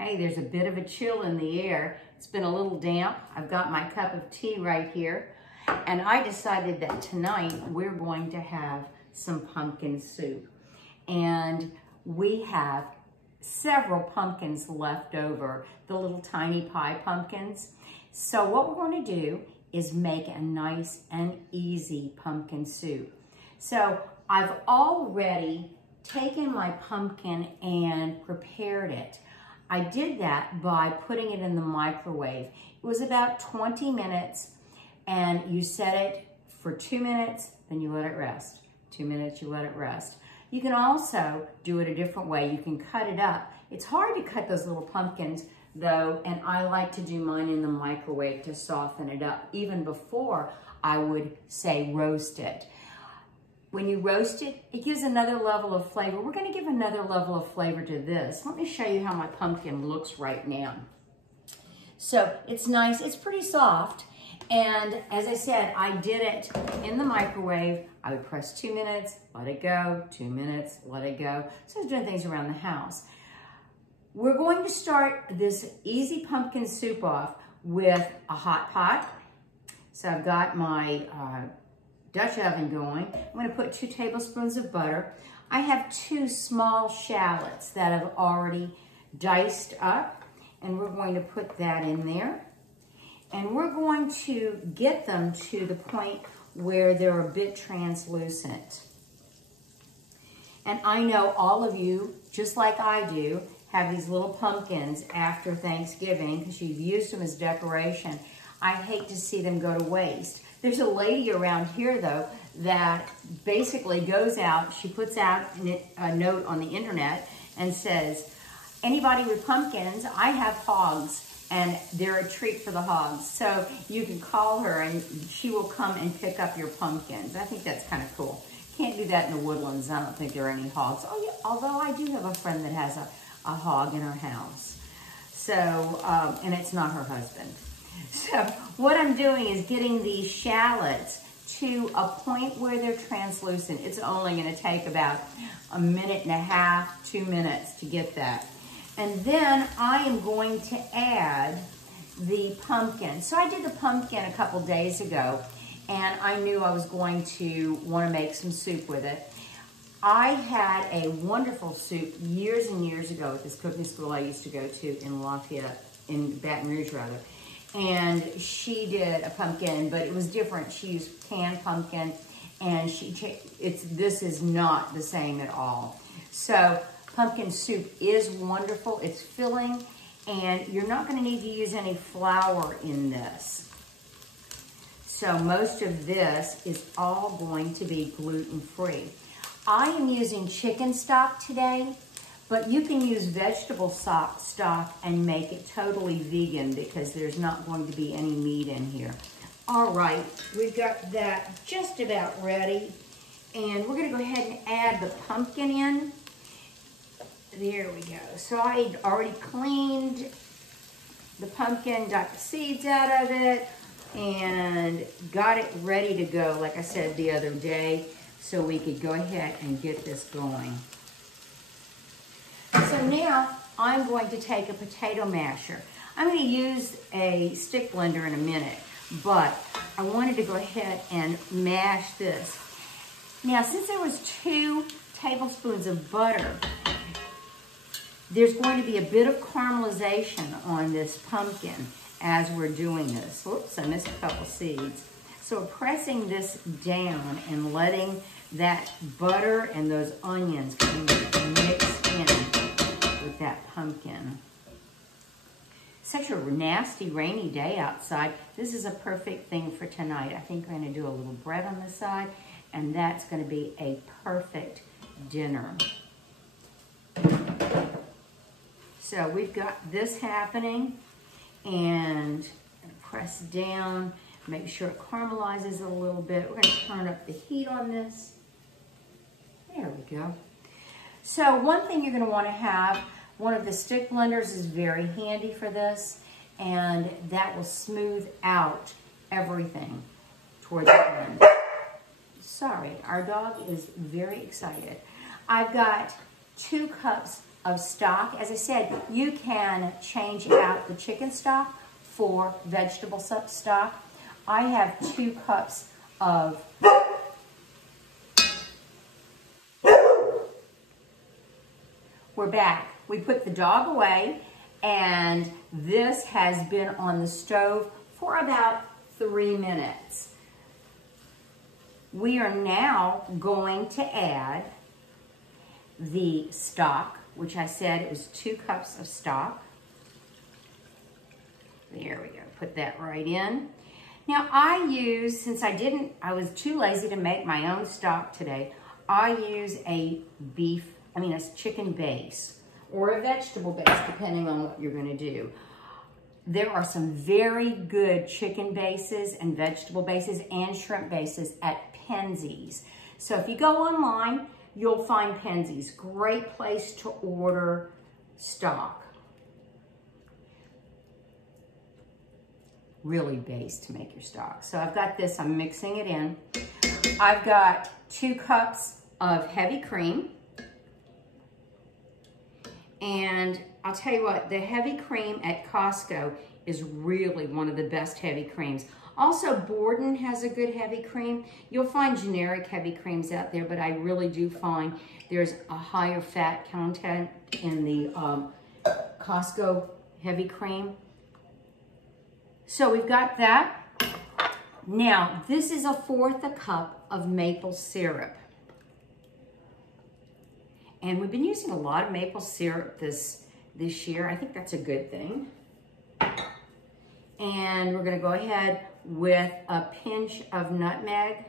Hey, there's a bit of a chill in the air. It's been a little damp. I've got my cup of tea right here. And I decided that tonight we're going to have some pumpkin soup. And we have several pumpkins left over, the little tiny pie pumpkins. So what we're going to do is make a nice and easy pumpkin soup. So I've already taken my pumpkin and prepared it. I did that by putting it in the microwave. It was about 20 minutes, and you set it for 2 minutes, then you let it rest. 2 minutes, you let it rest. You can also do it a different way. You can cut it up. It's hard to cut those little pumpkins though, and I like to do mine in the microwave to soften it up, even before I would say roast it. When you roast it, it gives another level of flavor. We're gonna give another level of flavor to this. Let me show you how my pumpkin looks right now. So it's nice, it's pretty soft. And as I said, I did it in the microwave. I would press 2 minutes, let it go, 2 minutes, let it go. So I was doing things around the house. We're going to start this easy pumpkin soup off with a hot pot. So I've got my Dutch oven going. I'm going to put 2 tablespoons of butter. I have 2 small shallots that I've already diced up, and we're going to put that in there. And we're going to get them to the point where they're a bit translucent. And I know all of you, just like I do, have these little pumpkins after Thanksgiving because you've used them as decoration. I hate to see them go to waste. There's a lady around here, though, that basically goes out, she puts out a note on the internet and says, anybody with pumpkins, I have hogs, and they're a treat for the hogs. So you can call her and she will come and pick up your pumpkins. I think that's kind of cool. Can't do that in the woodlands. I don't think there are any hogs. Oh yeah, although I do have a friend that has a hog in her house. So, and it's not her husband. So what I'm doing is getting these shallots to a point where they're translucent. It's only going to take about 1.5 minutes, 2 minutes to get that. And then I am going to add the pumpkin. So I did the pumpkin a couple days ago, and I knew I was going to want to make some soup with it. I had a wonderful soup years and years ago at this cooking school I used to go to in Lafayette, in Baton Rouge rather. And she did a pumpkin, but it was different. She used canned pumpkin, and this is not the same at all. So pumpkin soup is wonderful. It's filling, and you're not going to need to use any flour in this. So most of this is all going to be gluten-free. I am using chicken stock today, but you can use vegetable stock and make it totally vegan because there's not going to be any meat in here. All right, we've got that just about ready, and we're going to go ahead and add the pumpkin in. There we go. So I already cleaned the pumpkin, got the seeds out of it, and got it ready to go, like I said the other day, so we could go ahead and get this going. So now I'm going to take a potato masher. I'm going to use a stick blender in a minute, but I wanted to go ahead and mash this. Now, since there was 2 tablespoons of butter, there's going to be a bit of caramelization on this pumpkin as we're doing this. Whoops, I missed a couple seeds. So pressing this down and letting that butter and those onions mix in with that pumpkin. Such a nasty rainy day outside. This is a perfect thing for tonight. I think we're going to do a little bread on the side, and that's going to be a perfect dinner. So we've got this happening, and press down, make sure it caramelizes a little bit. We're going to turn up the heat on this. There we go. So one thing you're going to want to have, one of the stick blenders is very handy for this, and that will smooth out everything towards the end. Sorry, our dog is very excited. I've got 2 cups of stock. As I said, you can change out the chicken stock for vegetable stock. I have 2 cups of we're back. We put the dog away, and this has been on the stove for about 3 minutes. We are now going to add the stock, which I said it was 2 cups of stock. There we go, put that right in. Now I use, since I was too lazy to make my own stock today, I use a chicken base or a vegetable base, depending on what you're gonna do. There are some very good chicken bases and vegetable bases and shrimp bases at Penzeys. So if you go online, you'll find Penzeys. Great place to order stock. Really base to make your stock. So I've got this, I'm mixing it in. I've got 2 cups of heavy cream. And I'll tell you what, the heavy cream at Costco is really one of the best heavy creams. Also, Borden has a good heavy cream. You'll find generic heavy creams out there, but I really do find there's a higher fat content in the Costco heavy cream. So we've got that. Now, this is 1/4 cup of maple syrup. And we've been using a lot of maple syrup this year. I think that's a good thing. And we're gonna go ahead with a pinch of nutmeg.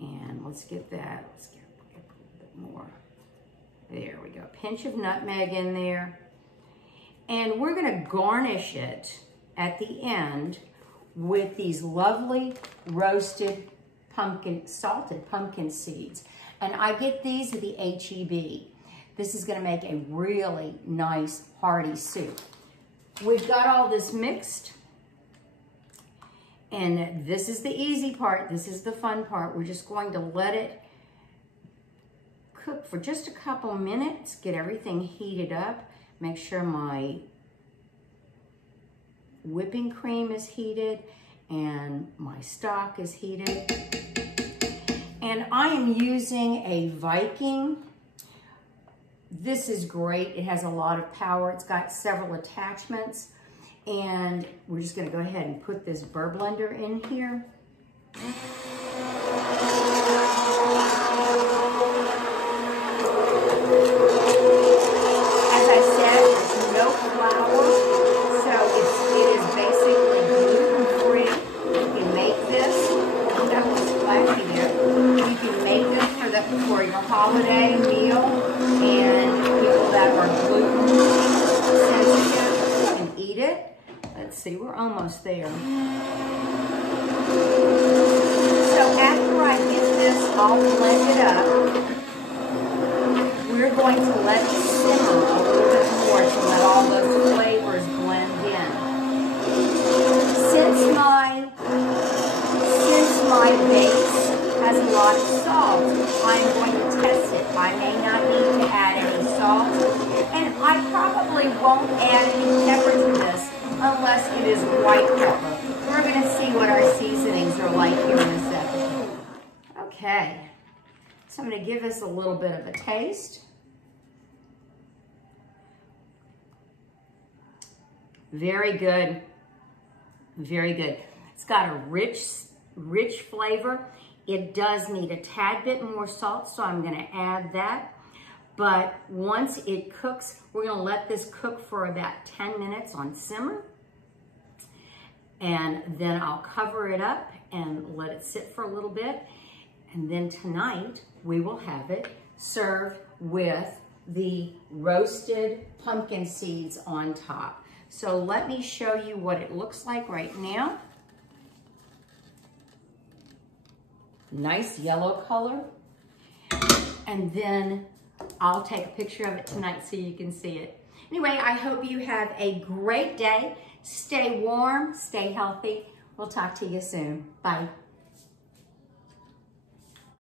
And let's get that, let's get a little bit more. There we go, pinch of nutmeg in there. And we're gonna garnish it at the end with these lovely roasted salted pumpkin seeds. And I get these at the H-E-B. This is gonna make a really nice hearty soup. We've got all this mixed, and this is the easy part. This is the fun part. We're just going to let it cook for just a couple minutes, get everything heated up, make sure my whipping cream is heated and my stock is heated. And I am using a Viking. This is great. It has a lot of power. It's got several attachments. And we're just gonna go ahead and put this burr blender in here. As I said, there's no flour, so it is basically gluten-free. You can make this. That was flashy there. You can make this for your holiday meal, and people that are gluten sensitive can eat it. Let's see, we're almost there. So after I get this all blended up, we're going to let it simmer a little bit more to let all those flavors blend in. Since my base has a lot of salt, I'm going to test it. I may not need to add any salt, and I probably won't add any pepper to this unless it is white pepper. We're going to see what our seasonings are like here in a second. Okay, so I'm going to give this a little bit of a taste. Very good, very good. It's got a rich flavor. It does need a tad bit more salt, so I'm gonna add that. But once it cooks, we're gonna let this cook for about 10 minutes on simmer. And then I'll cover it up and let it sit for a little bit. And then tonight, we will have it served with the roasted pumpkin seeds on top. So let me show you what it looks like right now. Nice yellow color. And then I'll take a picture of it tonight so you can see it. Anyway, I hope you have a great day. Stay warm, stay healthy. We'll talk to you soon. Bye.